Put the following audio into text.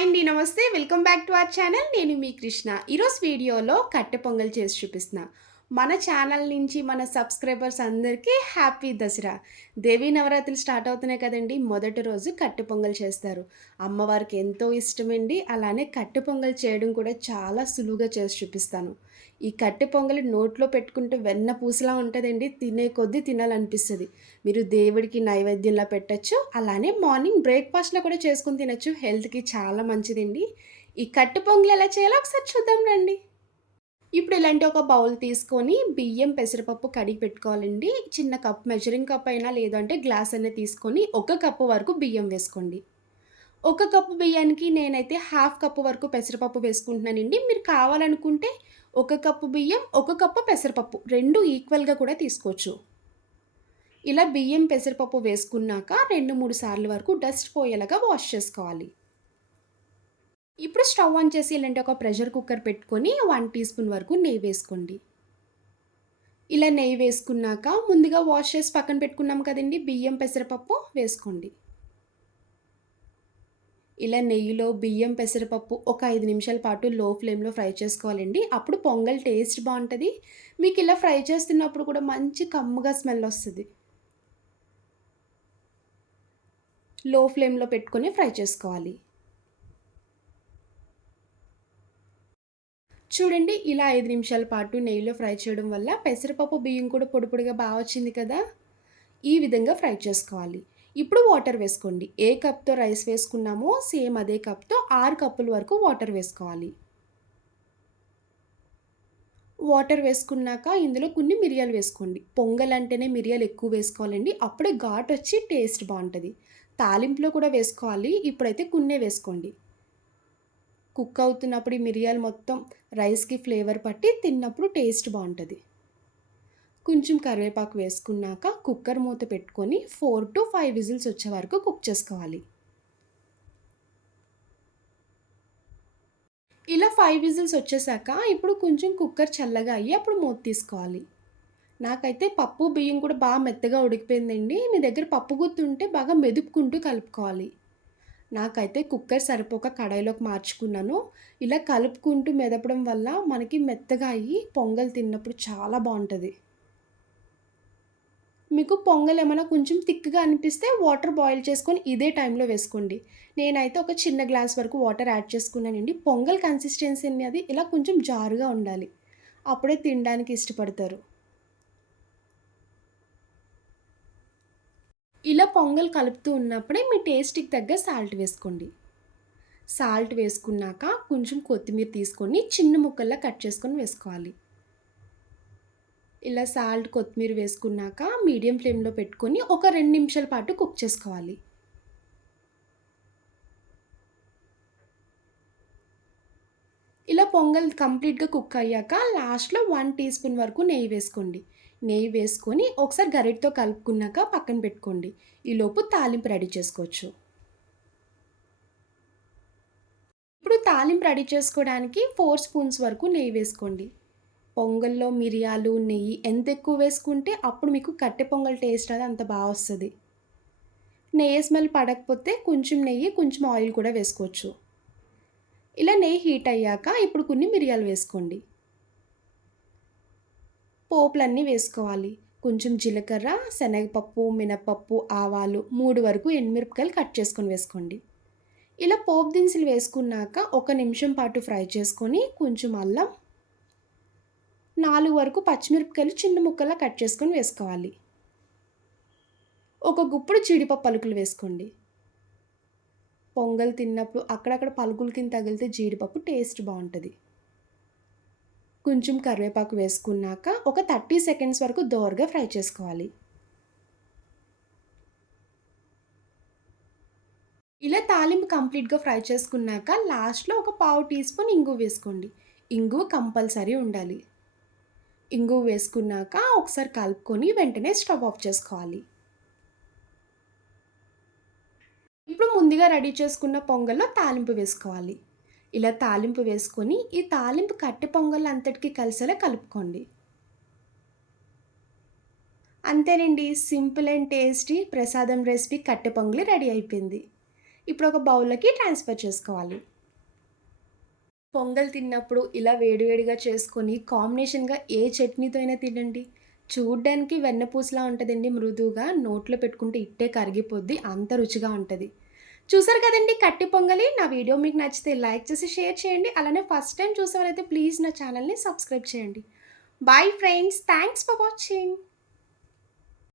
Hi అండి namaste. Welcome back to our channel. నేను మీ కృష్ణ. ఈరోజు వీడియోలో కట్టె పొంగల్ చేసి చూపిస్తున్నా. మన ఛానల్ నుంచి మన సబ్స్క్రైబర్స్ అందరికీ హ్యాపీ దసరా. దేవీ నవరాత్రులు స్టార్ట్ అవుతున్నాయి కదండి. మొదటి రోజు కట్టు పొంగల్ చేస్తారు. అమ్మవారికి ఎంతో ఇష్టమండి. అలానే కట్టు పొంగల్ చేయడం కూడా చాలా సులువుగా చేసి చూపిస్తాను. ఈ కట్టె పొంగలి నోట్లో పెట్టుకుంటే వెన్న పూసలా ఉంటుందండి. తినే కొద్దీ తినాలనిపిస్తుంది. మీరు దేవుడికి నైవేద్యంలా పెట్టచ్చు. అలానే మార్నింగ్ బ్రేక్ఫాస్ట్లో కూడా చేసుకుని తినచ్చు. హెల్త్కి చాలా మంచిదండి. ఈ కట్టు పొంగలి ఎలా చేయాలో ఒకసారి చూద్దాం రండి. ఇప్పుడు ఇలాంటి ఒక బౌల్ తీసుకొని బియ్యం పెసరపప్పు కడిగి పెట్టుకోవాలండి. చిన్న కప్ మెజరింగ్ కప్ అయినా లేదంటే గ్లాస్ అయినా తీసుకొని ఒక కప్పు వరకు బియ్యం వేసుకోండి. ఒక కప్పు బియ్యానికి నేనైతే హాఫ్ కప్పు వరకు పెసరపప్పు వేసుకుంటున్నానండి. మీరు కావాలనుకుంటే ఒక కప్పు బియ్యం ఒక కప్పు పెసరపప్పు రెండు ఈక్వల్గా కూడా తీసుకోవచ్చు. ఇలా బియ్యం పెసరపప్పు వేసుకున్నాక రెండు మూడు సార్లు వరకు డస్ట్ పోయేలాగా వాష్ చేసుకోవాలి. ఇప్పుడు స్టవ్ ఆన్ చేసి ఇలాంటి ఒక ప్రెషర్ కుక్కర్ పెట్టుకొని వన్ టీ స్పూన్ వరకు నెయ్యి వేసుకోండి. ఇలా నెయ్యి వేసుకున్నాక ముందుగా వాష్ చేసి పక్కన పెట్టుకున్నాం కదండి బియ్యం పెసరపప్పు వేసుకోండి. ఇలా నెయ్యిలో బియ్యం పెసరపప్పు ఒక ఐదు నిమిషాల పాటు లో ఫ్లేమ్లో ఫ్రై చేసుకోవాలండి. అప్పుడు పొంగల్ టేస్ట్ బాగుంటుంది. మీకు ఇలా ఫ్రై చేస్తున్నప్పుడు కూడా మంచి కమ్ముగా స్మెల్ వస్తుంది. లో ఫ్లేమ్లో పెట్టుకొని ఫ్రై చేసుకోవాలి. చూడండి ఇలా ఐదు నిమిషాల పాటు నెయ్యిలో ఫ్రై చేయడం వల్ల పెసరపప్పు బియ్యం కూడా పొడి పొడిగా బాగా వచ్చింది కదా? ఈ విధంగా ఫ్రై చేసుకోవాలి. ఇప్పుడు వాటర్ వేసుకోండి. ఏ కప్తో రైస్ వేసుకున్నామో సేమ్ అదే కప్తో ఆరు కప్పుల వరకు వాటర్ వేసుకోవాలి. వాటర్ వేసుకున్నాక ఇందులో కొన్ని మిరియాలు వేసుకోండి. పొంగల్ అంటేనే మిరియాలు ఎక్కువ వేసుకోవాలండి. అప్పుడే ఘాట్ వచ్చి టేస్ట్ బాగుంటుంది. తాలింపులో కూడా వేసుకోవాలి. ఇప్పుడైతే కున్నే వేసుకోండి. కుక్ అవుతున్నప్పుడు ఈ మిరియాలు మొత్తం రైస్కి ఫ్లేవర్ పట్టి తిన్నప్పుడు టేస్ట్ బాగుంటుంది. కొంచెం కరివేపాకు వేసుకున్నాక కుక్కర్ మూత పెట్టుకొని ఫోర్ టు ఫైవ్ విజిల్స్ వచ్చే వరకు కుక్ చేసుకోవాలి. ఇలా ఫైవ్ విజిల్స్ వచ్చేసాక ఇప్పుడు కొంచెం కుక్కర్ చల్లగా అయ్యి అప్పుడు మూత తీసుకోవాలి. నాకైతే పప్పు బియ్యం కూడా బాగా మెత్తగా ఉడికిపోయిందండి. మీ దగ్గర పప్పు గుర్తుంటే ఉంటే బాగా మెదుపుకుంటూ కలుపుకోవాలి. నాకైతే కుక్కర్ సరిపోక కడాయిలోకి మార్చుకున్నాను. ఇలా కలుపుకుంటూ మెదపడం వల్ల మనకి మెత్తగా అయ్యి పొంగల్ తిన్నప్పుడు చాలా బాగుంటుంది. మీకు పొంగల్ ఏమైనా కొంచెం థిక్గా అనిపిస్తే వాటర్ బాయిల్ చేసుకొని ఇదే టైంలో వేసుకోండి. నేనైతే ఒక చిన్న గ్లాస్ వరకు వాటర్ యాడ్ చేసుకున్నానండి. పొంగల్ కన్సిస్టెన్సీ అనేది ఇలా కొంచెం జారుగా ఉండాలి. అప్పుడే తినడానికి ఇష్టపడతారు ఇలా పొంగల్ కలుపుతూ ఉన్నప్పుడే మీ టేస్ట్కి తగ్గ సాల్ట్ వేసుకోండి. సాల్ట్ వేసుకున్నాక కొంచెం కొత్తిమీర తీసుకొని చిన్న ముక్కల్లా కట్ చేసుకొని వేసుకోవాలి. ఇలా సాల్ట్ కొత్తిమీర వేసుకున్నాక మీడియం ఫ్లేమ్లో పెట్టుకొని ఒక రెండు నిమిషాల పాటు కుక్ చేసుకోవాలి. ఇలా పొంగల్ కంప్లీట్గా కుక్ అయ్యాక లాస్ట్లో వన్ టీ స్పూన్ వరకు నెయ్యి వేసుకోండి. నెయ్యి వేసుకొని ఒకసారి గరిటతో కలుపుకున్నాక పక్కన పెట్టుకోండి. ఈలోపు తాలింపు రెడీ చేసుకోవచ్చు. ఇప్పుడు తాలింపు రెడీ చేసుకోవడానికి ఫోర్ స్పూన్స్ వరకు నెయ్యి వేసుకోండి. పొంగల్లో మిరియాలు నెయ్యి ఎంత ఎక్కువ వేసుకుంటే అప్పుడు మీకు కట్టె పొంగల్ టేస్ట్ అది అంత బాగా వస్తుంది. నెయ్యి స్మెల్ పడకపోతే కొంచెం నెయ్యి కొంచెం ఆయిల్ కూడా వేసుకోవచ్చు. ఇలా నెయ్యి హీట్ అయ్యాక ఇప్పుడు కొన్ని మిరియాలు వేసుకోండి. పోపులన్నీ వేసుకోవాలి. కొంచెం జీలకర్ర శనగపప్పు మినపప్పు ఆవాలు మూడు వరకు ఎండుమిరపకాయలు కట్ చేసుకొని వేసుకోండి. ఇలా పోపు దినుసులు వేసుకున్నాక ఒక నిమిషం పాటు ఫ్రై చేసుకొని కొంచెం అల్లం నాలుగు వరకు పచ్చిమిరపకాయలు చిన్న ముక్కలా కట్ చేసుకొని వేసుకోవాలి. ఒక గుప్పుడు జీడిపప్పు పలుకులు వేసుకోండి. పొంగల్ తిన్నప్పుడు అక్కడక్కడ పలుకులు కింద తగిలితే జీడిపప్పు టేస్ట్ బాగుంటుంది. కొంచెం కరివేపాకు వేసుకున్నాక ఒక థర్టీ సెకండ్స్ వరకు దోరగా ఫ్రై చేసుకోవాలి. ఇలా తాలింపు కంప్లీట్గా ఫ్రై చేసుకున్నాక లాస్ట్లో ఒక పావు టీ స్పూన్ ఇంగు వేసుకోండి. ఇంగు కంపల్సరీ ఉండాలి. ఇంగు వేసుకున్నాక ఒకసారి కలుపుకొని వెంటనే స్టవ్ ఆఫ్ చేసుకోవాలి. ఇప్పుడు ముందుగా రెడీ చేసుకున్న పొంగల్లో తాలింపు వేసుకోవాలి. ఇలా తాలింపు వేసుకొని ఈ తాలింపు కట్టె పొంగల్ అంతటికి కలిసేలా కలుపుకోండి. అంతేనండి సింపుల్ అండ్ టేస్టీ ప్రసాదం రెసిపీ కట్టె పొంగలి రెడీ అయిపోయింది. ఇప్పుడు ఒక బౌల్లోకి ట్రాన్స్ఫర్ చేసుకోవాలి. పొంగల్ తిన్నప్పుడు ఇలా వేడివేడిగా చేసుకొని కాంబినేషన్గా ఏ చట్నీతో అయినా తినండి. చూడ్డానికి వెన్నపూసలా ఉంటుందండి మృదువుగా నోట్లో పెట్టుకుంటే ఇట్టే కరిగిపోద్ది అంత రుచిగా ఉంటుంది. చూసారు కదండి కట్టి పొంగలి. నా వీడియో మీకు నచ్చితే లైక్ చేసి షేర్ చేయండి. అలానే ఫస్ట్ టైం చూసేవారైతే ప్లీజ్ నా ఛానల్ని సబ్స్క్రైబ్ చేయండి. Bye friends thanks for watching